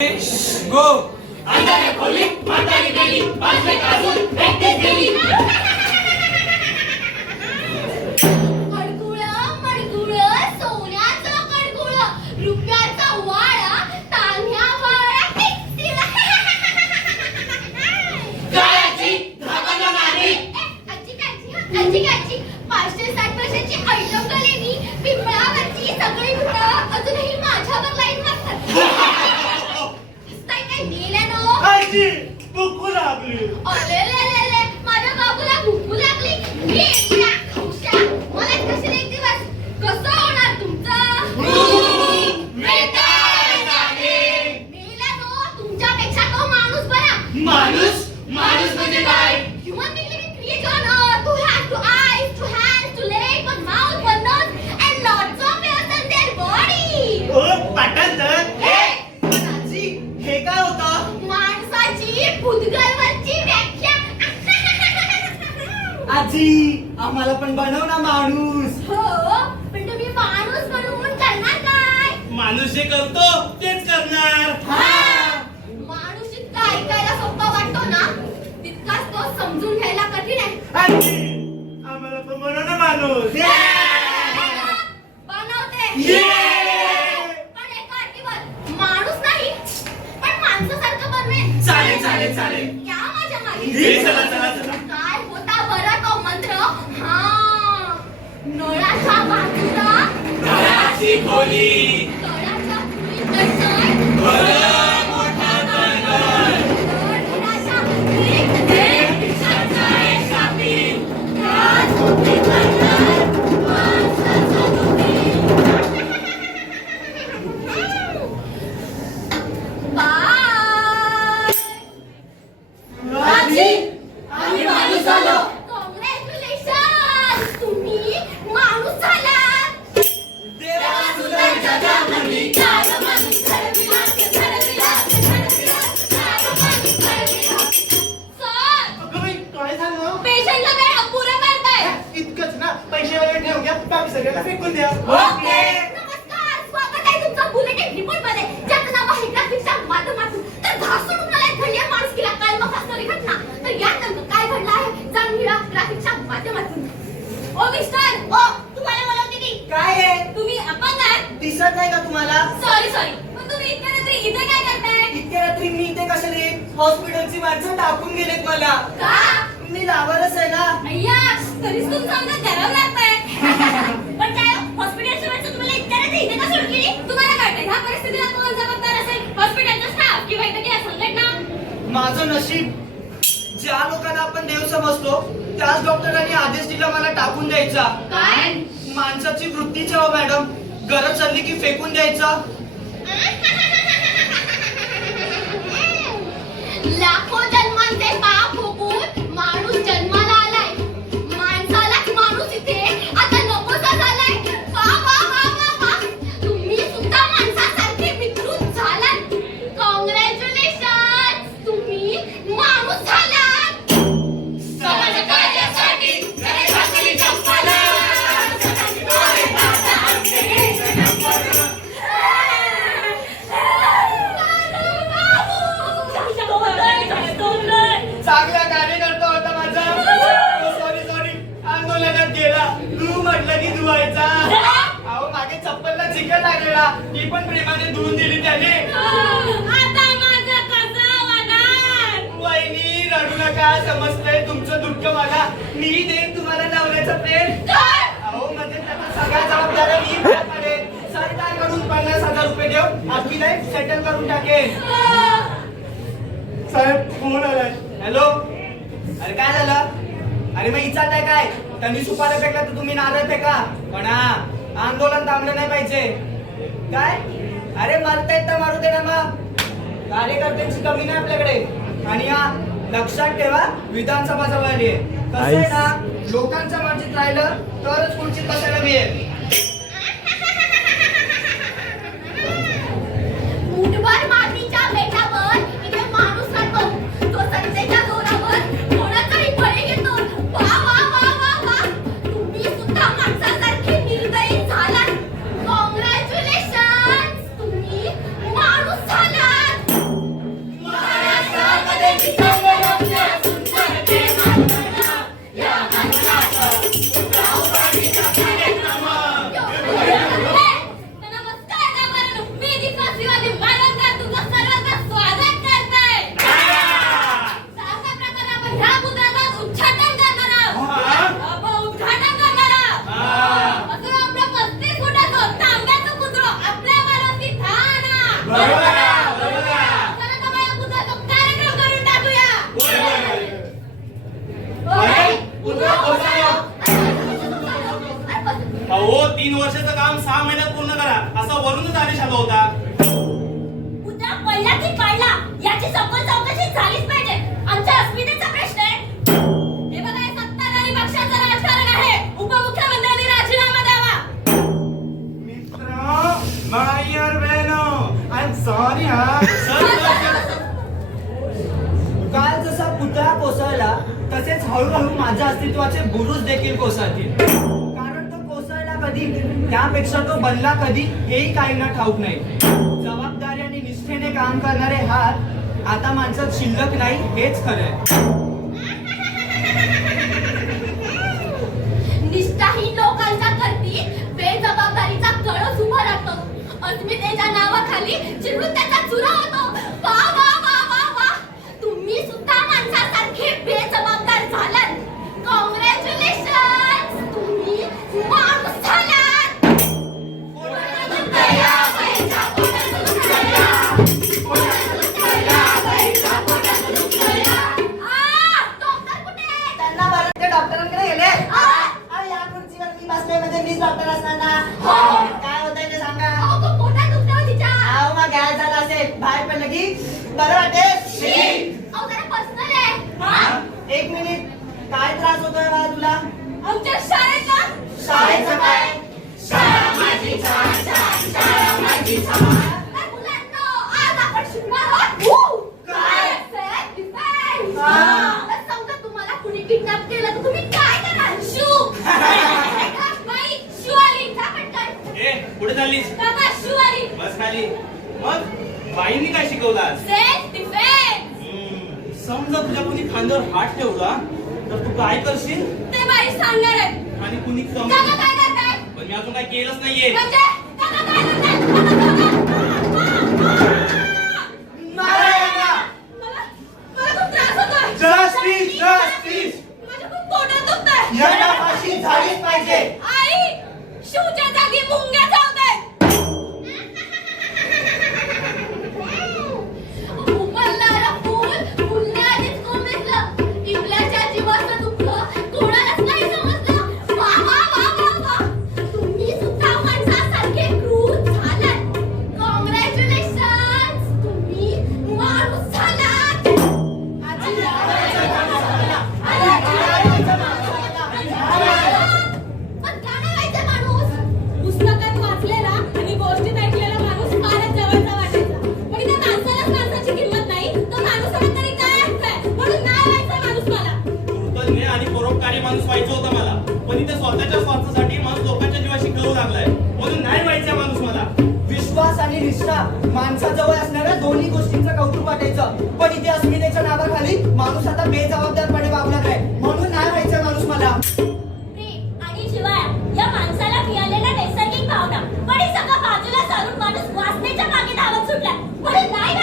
गो अंधारे खोली म्हातारी गेली पाचवे काजून प्रॅक्टिस गेली कडकुळ मडकुळ सोन्याचं कडकुळ रुपयाचा वाळा तान्ह्या वाळा टिकटिला गायाची धाबाला मारी आजी 560 वर्षाची आयटम कलेनी पिंपळावरची सगळी भूतं अजूनही माझ्यावर लाईन मारतात काय मेल्यानो आजी भूक लागली अले माझ्या बाबूला भूक लागली मी एकट्या खुशा मला कसे एक दिवस कसं होणार तुमचं मेल्यानो तुमच्यापेक्षा तो माणूस बरा माणूस माणूस म्हणजे काय Human being living creature on earth who has two eyes, two hands, two legs, one mouth, one nose, and lots of hairs on their body. ओ पाटांतर हे आजी हे काय होतं माणसाची भूतगलवरची व्याख्या. आजी आम्हाला पण बनव ना माणूस हो, पण तुम्ही माणूस बनवून करणार काय? माणूस जे करतो तेच करणार माणूस जितका ऐकायला सोपा वाटतो ना, तितकाच तो समजून घ्यायला कठीण आहे. आजी आम्हाला पण बनव ना माणूस बनवते. पण एका अटीवर माणूस नाही, पण माणसासारखं बनवेन. चालेल या माझ्या मागे. हे चला काय होता बरं तो मंत्र? हा, नळाच्या बाजूला घराची खोली तळाच्या खोलीत दर्शन. भलं मोठा तळघर घराच्या खोलीत एक सकाळी शापी त्या झोपेबरोबर माणसाचं झोपी. बाय. आजी आम्ही माणूस झालो कॉंग्रॅच्युलेशन, तुम्ही माणूस झालात. देवा सुंदर जगामध्ये चार माणूस घडविला सर, अगं बाई काय झालं पेशंटचा वेळ अपुरा करताय. इतकंच ना पैसे वगैरे ठेवून घ्या बाकी सगळ्यांना फेकून द्या ओके नमस्कार, स्वागत आहे तुमचं बुलेटिन रिपोर्टमध्ये, ज्याचं नाव आहे ग्राफिक्सच्या माध्यमातून. तर घासून उन्हाळ्यात घडल्या माणुसकीला काळीमा फासणारी घटना. तर यात नेमकं काय घडलं आहे जाणून घ्या ग्राफिक्सच्या माध्यमातून. ओ मिस्टर, तुम्हाला बोलवते की काय आहे तुम्ही अपंग आहात? दिसत नाही का तुम्हाला सॉरी पण तुम्ही इतक्या रात्री इथे काय करताय? इतक्या रात्री मी इथे कशाला येईन? हॉस्पिटलची माणसं टाकून गेलेत मला का? मी लावरच आहे ना अय्या, तरीच तुमचं आमचं करावं लागतंय. पण काय हॉस्पिटलची माणसं तुम्हाला इतक्या रात्री इथे का सोडून गेली? तुम्हाला कळतंय ह्या परिस्थितीला कोण जबाबदार असेल? हॉस्पिटलचा स्टाफ किंवा इथे काय संघटना? माझं नशीब ज्या लोकांना आपण देव समजतो त्याच डॉक्टरांनी आदेश दिला मला टाकून द्यायचा काय? माणसाची वृत्तीच आहे हो मॅडम गरज चालली की फेकून द्यायचा लाखो जन्मांचे पाप भोगून माणूस जन्माला आलाय. माणसालाच माणूस इथे आता नकोसा झालाय. वा वा वा वा वा, तुम्ही सुद्धा माणसासारखे विकृत झालात. कॉंग्रॅच्युलेशन, तुम्ही माणूस झालात. समाज कार्यासाठी जय घातली चप्पल चांगला कार्यकर्ता होता माझा सॉरी आंदोलनात गेला तू म्हटलं की धुवायचा अहो मागे चप्पलला चिकन लागलेला ती पण प्रेमाने धुवून दिली त्याने आता माझं कसं होणार? वहिनी रडू नका समजतंय तुमचं दुःख मला मी देईन तुम्हाला नवऱ्याचं प्रेम अहो म्हणजे त्याचा सगळ्या जबाबदाऱ्या मी पडेल सरकारकडून 50,000 रुपये देऊ आपली लाईफ सेटल करून टाकेल साहेब फोन आलाय हॅलो अरे काय झालं अरे मग इच्छा आहे काय त्यांनी सुपाऱ्या फेकला तर तुम्ही नारळ फेका पण आंदोलन थांबलं नाही पाहिजे काय अरे मारतायत तर मारू दे ना मग कार्यकर्त्यांची कमी नाही आपल्याकडे आणि लक्षात ठेवा विधानसभा जवळ आली आहे कसं आहे ना लोकांच्या मर्जीत राहिलं तरच खुर्चीत बसायला मिळेल मुठभर मातीच्या बेटावर इथे माणूस राहतो. तो सत्तेच्या जोरावर कोणाचाही बळी घेतो. वा वा वा वा वा, तुम्ही सुद्धा माणसासारखे निर्दयी झालात. कॉंग्रॅच्युलेशन, तुम्ही माणूस झालात. याची सखोल चौकशी झालीच पाहिजे. आमच्या अस्मितेचा प्रश्न आहे. हे बघा, हे सत्ताधारी पक्षाचं राजकारण आहे. उपमुख्यमंत्र्यांनी राजीनामा द्यावा. काल जसा पुतळा कोसळला तसेच हळूहळू माझ्या अस्तित्वाचे बुरुज देखील कोसळतील. कारण तो कोसळला कधी, त्यापेक्षा तो बनला कधी हेही काहींना ठाऊक नाही. जबाबदारी आणि निष्ठेने काम करणारे हात आता माणसात शिल्लक नाही, हेच खरंय. निष्ठाहीन लोकांच्या करती बेजबाबदारीचा कळस उभा राहतो. अस्मितेच्या नावाखाली चिरून त्याचा चुरा होतो. वा वा वा वा वा, तुम्ही सुद्धा माणसासारखे बेजबाबदार झालात. कॉंग्रॅच्युलेशन, तुम्ही माणूस झालात. डॉक्टर कुठे? त्यांना बरं ते डॉक्टरांकडे गेले. आ? अरे या खुर्चीवर मी बसलोय म्हणजे मीच डॉक्टर असणार ना. हो. काय होतंय ते सांगा. अहो, तो पोटात दुखतोय तिच्या. अहो मग गॅस झाला असेल, बाहेर पडलं की बरं वाटेल. अहो, जरा पर्सनल आहे. हा? एक मिनिट, काय त्रास होतोय बाळा तुला? आमच्या शाळेचा शाळेचं काय? शाळा माझी छान छान, शाळा माझी छान. तर मुलांनो, आज आपण शिकणार आहोत काय? Self defense. तर समजा तुम्हाला कुणी किडनॅप केलं तर तुम्ही काय कराल? शू. बाई, शू आली. जा पटकन. ए कुठे चाललीस? काका, शू आली. बस खाली. मग बाईंनी काय शिकवलं आज? Self defense. समजा तुझ्या कुणी खांद्यावर हात ठेवला तर तू काय करशील? ते बाई सांगणार आहे. आणि कुणी कमी काका काय करताय? पण मी अजून काय केलंच नाहीये. म्हणजे काका काय करताय? मारा यांना. मला खूप त्रास होतोय. Justice, justice. माझ्या खूप पोटात दुखतंय. यांना फाशी झालीच पाहिजे. आई, शूच्या जागी मुंग्या चावतायत. उमलणारं फूल फुलण्याआधीच कोमेजलं. इवल्याच्या जीवाचं दुःख कोणालाच नाही समजलं. वा वा वा वा वा, तुम्ही सुद्धा माणसासारखे क्रूर झालात. कॉंग्रॅच्युलेशन, तुम्ही माणूस झालात. पण का नाही व्हायचं माणूस? पुस्तकात वाचलेला आणि गोष्टीत ऐकलेला माणूस फारच जवळचा वाटायचा. पण इथे माणसालाच माणसाची किंमत नाही, तर माणूस होणं तरी काय अर्थ आहे? म्हणून नाही व्हायचं माणूस मला. कृतज्ञ आणि परोपकारी माणूस व्हायचं होतं मला, पण इथे स्वतःच्या स्वार्थासाठी माणूस लोकांच्या जीवाशी खेळू लागलाय, म्हणून नाही व्हायचा माणूस मला. विश्वास आणि निष्ठा माणसाजवळ असणाऱ्या दोन्ही गोष्टींचं कौतुक वाटायचं. पण इथे अस्मितेच्या नावाखाली माणूस आता बेजबाबदारपणे वागू लागलाय, म्हणून नाही व्हायचं माणूस मला. प्रेम आणि जिव्हाळा या माणसाला मिळालेल्या नैसर्गिक भावना, पण हे सगळं बाजूला सारून माणूस वासनेच्या मागे धावत सुटला, म्हणून नाही